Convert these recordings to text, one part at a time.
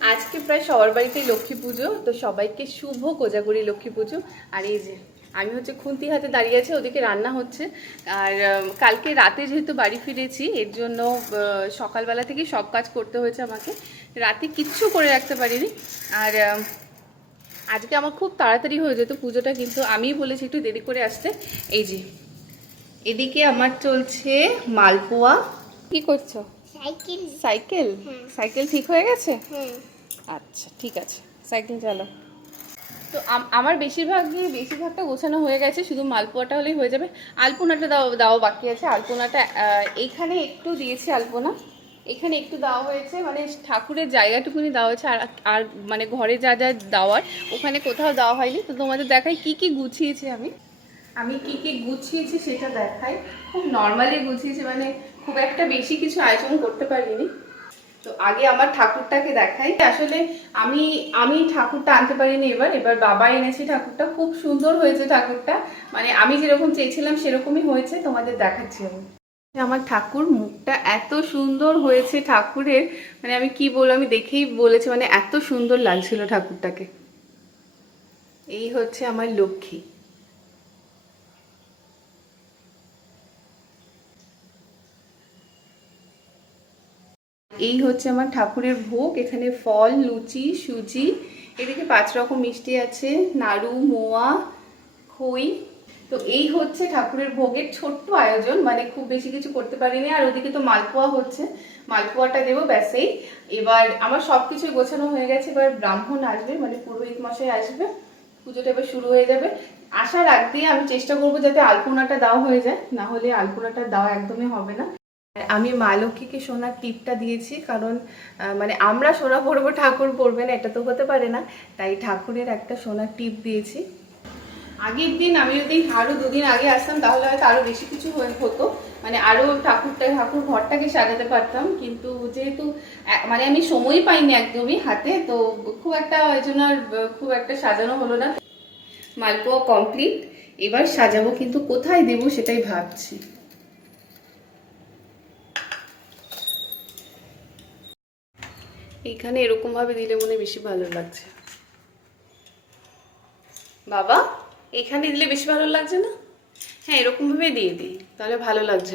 আজকে প্রায় সবার বাড়িতেই লক্ষ্মী পুজো, তো সবাইকে শুভ কোজাগরি লক্ষ্মী পুজো। আর এই যে, আমি হচ্ছে খুন্তি হাতে দাঁড়িয়ে আছি, ওদিকে রান্না হচ্ছে। আর কালকে রাতে যেহেতু বাড়ি ফিরেছি, এর জন্য সকালবেলা থেকেই সব কাজ করতে হয়েছে আমাকে। রাতে কিচ্ছু করে রাখতে পারিনি। আর আজকে আমার খুব তাড়াতাড়ি হয়ে যেত পুজোটা, কিন্তু আমিই বলেছি একটু দেরি করে আসতে। এই যে, এদিকে আমার চলছে মালপোয়া। কি করছ? সাইকেল। সাইকেল? হ্যাঁ। সাইকেল ঠিক হয়ে গেছে? হ্যাঁ। আচ্ছা ঠিক আছে। সাইকেল চালাও। তো আম- আমার বেশিরভাগই বেশিরভাগটা গোছানো হয়ে গেছে শুধু মালপোয়াটা হলেই হয়ে যাবে। আলপনাটা দাও দাও বাকি আছে। আলপনাটা আহ, এইখানে একটু দিয়েছি আলপনা। এখানে একটু দেওয়া হয়েছে মানে ঠাকুরের জায়গাটুকুনি দেওয়া হয়েছে আর আর মানে ঘরে যা যা দেওয়ার ওখানে কোথাও দেওয়া হয়নি। তো তোমাদের দেখাই কি কি গুছিয়েছি আমি। আমি কি কি গুছিয়েছি সেটা দেখাই। খুব নর্মালি গুছিয়েছি মানে খুব একটা বেশি কিছু আয়োজন করতে পারিনি। তো আগে আমার ঠাকুরটাকে দেখাই। আসলে আমি আমি ঠাকুরটা আনতে পারিনি এবার এবার বাবা এনেছে ঠাকুরটা। খুব সুন্দর হয়েছে ঠাকুরটা। মানে আমি যেরকম চেয়েছিলাম সেরকমই হয়েছে, তোমাদের দেখাচ্ছি আমি। আমার ঠাকুর মুখটা এত সুন্দর হয়েছে ঠাকুরের। মানে আমি কি বলব, আমি দেখেই বলেছি মানে এত সুন্দর লাগছিল ঠাকুরটাকে। এই হচ্ছে আমার লক্ষ্মী। এই হচ্ছে আমার ঠাকুরের ভোগ, এখানে ফল, লুচি, সুজি, এদিকে পাঁচ রকম মিষ্টি আছে, নাড়ু, মোয়া, খই। তো এই হচ্ছে ঠাকুরের ভোগের ছোট্ট আয়োজন মানে খুব বেশি কিছু করতে পারিনি। আর ওদিকে তো মালপোয়া হচ্ছে, মালপোয়াটা দেবো, ব্যাসেই। এবার আমার সব কিছুই গোছানো হয়ে গেছে, এবার ব্রাহ্মণ আসবে মানে পুরোহিত মশাই আসবে, পুজোটা এবার শুরু হয়ে যাবে। আশা দিয়ে আমি চেষ্টা করব যাতে আলপনাটা দেওয়া হয়ে যায়, না হলে আলপনাটা দেওয়া একদমই হবে না। আমি মা লক্ষ্মীকে সোনার টিপটা দিয়েছি, কারণ মানে আমরা সোনা পরবো ঠাকুর পরবে না এটা তো হতে পারে না। তাই ঠাকুরের একটা সোনার টিপ দিয়েছি। আগের দিন আমি যদি আরও দুদিন আগে আসতাম, তাহলে হয়তো আরও বেশি কিছু হয়ে- হতো। মানে আরও ঠাকুরটা, ঠাকুর ঘরটাকে সাজাতে পারতাম। কিন্তু যেহেতু মানে আমি সময় পাইনি একদমই হাতে, তো খুব একটা ওই জন্য আর খুব একটা সাজানো হলো না। মালপোয়া কমপ্লিট এবার সাজাবো কিন্তু কোথায় দেবো সেটাই ভাবছি। এইখানে এরকম ভাবে দিলে মনে বেশি ভালো লাগছে। বাবা, এখানে দিলে বেশি ভালো লাগছে না? হ্যাঁ এরকম ভাবে দিয়ে দিই, তাহলে ভালো লাগছে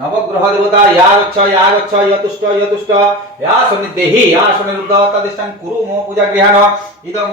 দেবতা ইয়া গচ্ছ ইয়া গচ্ছ ইয়তুষ্ট ইয়তুষ্ট ইয়া সন্নিধেহি ইয়া সনিরুদ্ধ তদিষ্ঠান কুরু মো পূজা গৃহাণ ইদং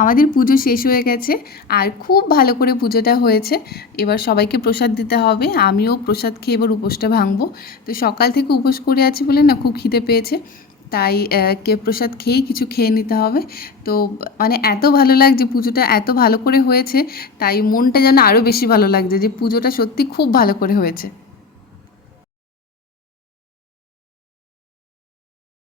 আমাদের পুজো শেষ হয়ে গেছে আর খুব ভালো করে পুজোটা হয়েছে। এবার সবাইকে প্রসাদ দিতে হবে, আমিও প্রসাদ খেয়ে এবার উপোসটা ভাঙবো। তো সকাল থেকে উপোস করে আছি বলে না খুব খিদে পেয়েছে, তাই কে প্রসাদ খেয়েই কিছু খেয়ে নিতে হবে। তো মানে এত ভালো লাগছে পুজোটা, এত ভালো করে হয়েছে, তাই মনটা যেন আরও বেশি ভালো লাগছে যে পুজোটা সত্যি খুব ভালো করে হয়েছে।